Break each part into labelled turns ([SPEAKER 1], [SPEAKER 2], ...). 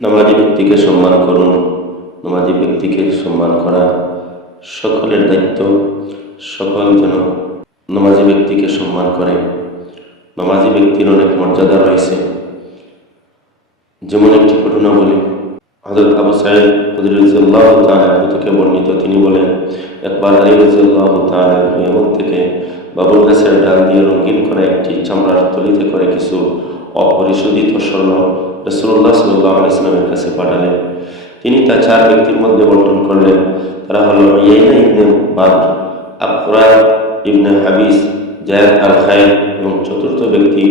[SPEAKER 1] নামাজি ব্যক্তিকে সম্মান করুন। নামাজি ব্যক্তিকে সম্মান করা সকলের দায়িত্ব, সকল যেন নামাজি ব্যক্তিকে সম্মান করে। নামাজি ব্যক্তির অনেক মর্যাদা রয়েছে। যেমন একটি ঘটনা বলি হজরত আবু থেকে বর্ণিত। তিনি বলেন, একবার তালু থেকে বাবুল গাছের ডাল দিয়ে রঙিন করা একটি চামড়ার তলিতে করে কিছু অপরিশোধিত স্বর্ণ রসুল্লাহ সাল্লাহ ইসলামের কাছে পাঠালেন। তিনি তা চার ব্যক্তির মধ্যে বন্টন করলেন। তারা হলো ইয়াইনা ইবনে আকরা ইবনে হাবিস, জায়দ আল খায়ের এবং চতুর্থ ব্যক্তি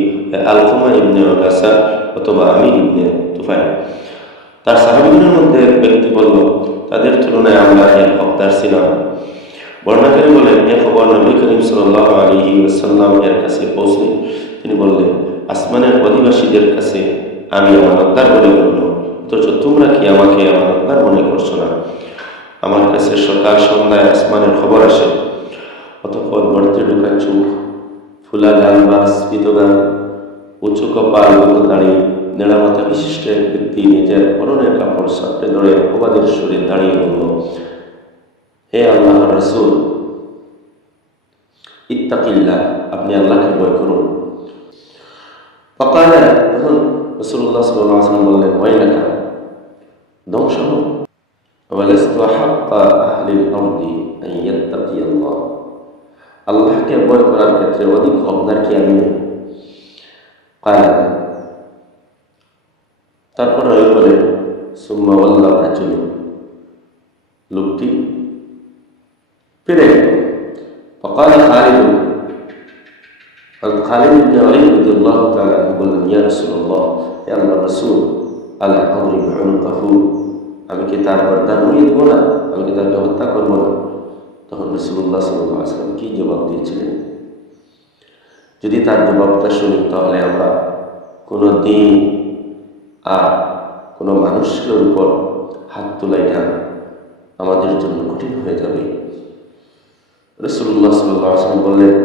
[SPEAKER 1] আলকুমা ইবনে গাসা অথবা আমির ইবনে তুফাই তার সাহাবিদের মধ্যে এক ব্যক্তি বলল, তাদের তুলনায় আমরা এর হকদার ছিলাম। বর্ণাকারী বলেন, এ খবর নবী করিম সাল্লাহ আলী সাল্লাম এর কাছে পৌঁছে তিনি বললেন, আসমানের অধিবাসীদের কাছে আমি আমানতদার বলে গণ্য অথচ তোমরা কি আমাকে আমানতদার মনে করছ না? আমার কাছে সকাল সন্ধ্যায় আসমানের খবর আসে। অতঃপর গর্তে ঢোকা চোখ, ফুলা গান বা স্ফীত গান উঁচু কপাল দাঁড়িয়ে নেড়ামাথা বিশিষ্ট এক ব্যক্তি নিজের পরনের কাপড় সাপটে ধরে অবাদের শরীর দাঁড়িয়ে বলল, হে আল্লাহ রসুল ইত্তাকিল্লা আপনি আল্লাহকে ভয় করুন। তখন রসুল্লাহ সাল্লাহ আসলাম বললেন ভয় লেখা ধ্বংস হোক ولست حق أهل الأرض أن يتقي الله আল্লাহকে ভয় করার ক্ষেত্রে অধিক হকদার কি আমি নই قال তারপর ওই বলে সুম্মা আল্লাহ রাজুল লোকটি ফিরে গেল فقال خالد খালিদ ইবনে ওয়ালিদ রাদিয়াল্লাহু তাআলা বললেন ইয়া রাসূলুল্লাহ ইয়া আল্লাহর রাসূল আলা আমরি বিউনকাহু আমি কি তার বরদান উড়িয়ে দেবো না আমি কি তাকে হত্যা করব না তখন রসুল্লাহ সাল্লাহ আসলাম কী জবাব দিয়েছিলেন যদি তার জবাবটা শুনি তাহলে আমরা কোনো দিন আর কোনো মানুষের উপর হাত তোলাইটা আমাদের জন্য কঠিন হয়ে যাবে রসুল্লাহ সাল্লাহ আসলাম বললেন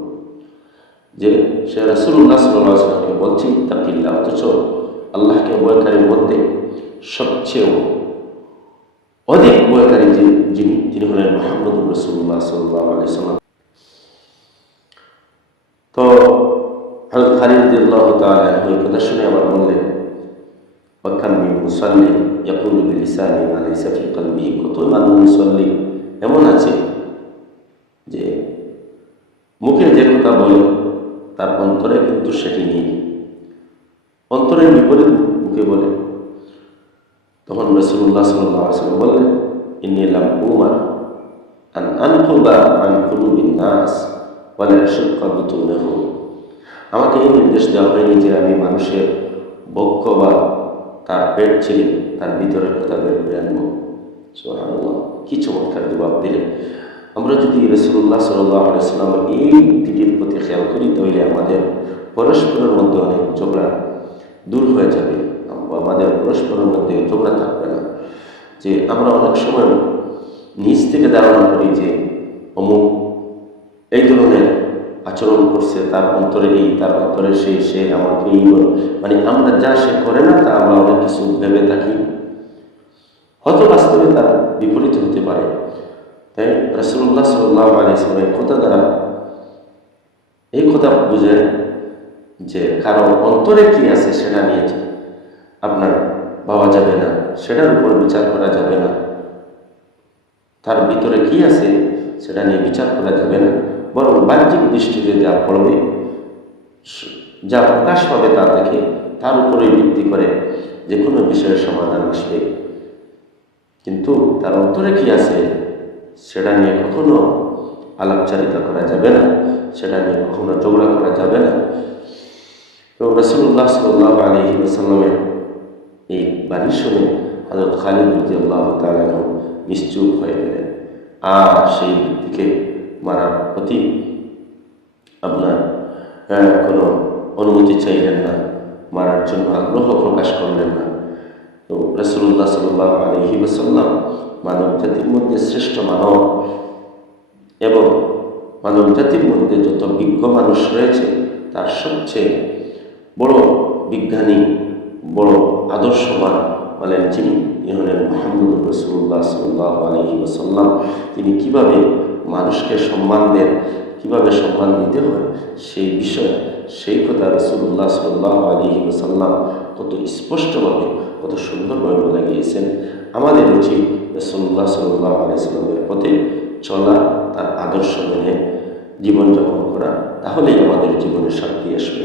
[SPEAKER 1] যে সে রসুল্লাহ সাল্লাহ আসলামকে বলছে তাকিল্লা অথচ আল্লাহকে বয়কারীর মধ্যে সবচেয়ে অধিক বয়কারী যে যিনি, তিনি হলেন মোহাম্মদ রসুল্লাহ সাল্লাহ আলি সাল্লাম তো হজরত খালিদুল্লাহ তাআলা কথা শুনে আবার বললেন ওয়াকাম মিন মুসাল্লি বিলিসানি মা লাইসা ফি কলবিহি কত মানুষ মুসাল্লি এমন আছে যে মুখে যে কথা বলে তার অন্তরে কিন্তু সেটি নেই। অন্তরের বিপরীত মুখে বলে। তখন রসুল্লাহ সাল্লাহ আসলাম বললেন ইন্নিলাম উমার আন আনহুবা আন কুলুবিন নাস আশুক্কা বুতুনাহু। আমাকে এই নির্দেশ দেওয়া হয়নি যে আমি মানুষের বক্ষ বা তার পেট ছেড়ে তার ভিতরের কথা বের করে আনব। কি চমৎকার জবাব দিলেন। আমরা যদি রসুল্লাহ সাল্লাম এই দিকের প্রতি খেয়াল করি, তাহলে আমাদের পরস্পরের মধ্যে অনেক ঝগড়া দূর হয়ে যাবে আমাদের পরস্পরের মধ্যে ঝগড়া থাকবে না। যে আমরা অনেক সময় নিজ থেকে ধারণা করি যে অমুক এই ধরনের আচরণ করছে, তার অন্তরে এই, তার অন্তরে সেই সে আমাকে এই মানে আমরা যা সে করে না, তা আমরা অনেক কিছু ভেবে থাকি। হয়তো বাস্তবে তার বিপরীত হতে পারে। তাই রসুল্লাহ সাল্লাহ আলিয়ামের কথা দ্বারা এই কথা বুঝে যে কারও অন্তরে কি আছে সেটা নিয়ে আপনার পাওয়া যাবে না, সেটার উপর বিচার করা যাবে না। তার ভিতরে কি আছে সেটা নিয়ে বিচার করা যাবে না। বরং বাহ্যিক দৃষ্টিতে যা পড়বে, যা প্রকাশ পাবে তা থেকে তার উপরে ভিত্তি করে যে কোনো বিষয়ের সমাধান আসবে। কিন্তু তার অন্তরে কি আছে সেটা নিয়ে কখনো আলাপচারিতা করা যাবে না, সেটা নিয়ে কখনো ঝগড়া করা যাবে না। এবং রসুল্লাহ সাল্লাহ আলী ওসাল্লামের এই বাণী শুনে হজরত খালিদ রুজি আল্লাহ নিশ্চুপ হয়ে গেলেন। আর সেই ব্যক্তিকে মারার প্রতি আপনার কোনো অনুমতি চাইলেন না, মারার জন্য আগ্রহ প্রকাশ করলেন না। তো রসুল্লাহ সাল্লাহ আলহি ওসাল্লাম মানব জাতির মধ্যে শ্রেষ্ঠ মানব এবং মানব জাতির মধ্যে যত বিজ্ঞ মানুষ রয়েছে, তার সবচেয়ে বড় বিজ্ঞানী, বড় আদর্শবান বলেন যিনি, তিনি হলেন মোহাম্মদ রসুল্লাহ সাল্লাহ আলহি ওসাল্লাম তিনি কীভাবে মানুষকে সম্মান দেন, কীভাবে সম্মান দিতে হয়, সেই বিষয়ে সেই কথা রসুল্লাহ সাল্লাহ আলহি ওসাল্লাম কত স্পষ্টভাবে, কত সুন্দরভাবে বলে গিয়েছেন। আমাদের উচিত রসুল্লাহ সাল্লাহ আলাইসলামের পথে চলা তার আদর্শ মেনে জীবনযাপন করা, তাহলেই আমাদের জীবনে শান্তি আসবে।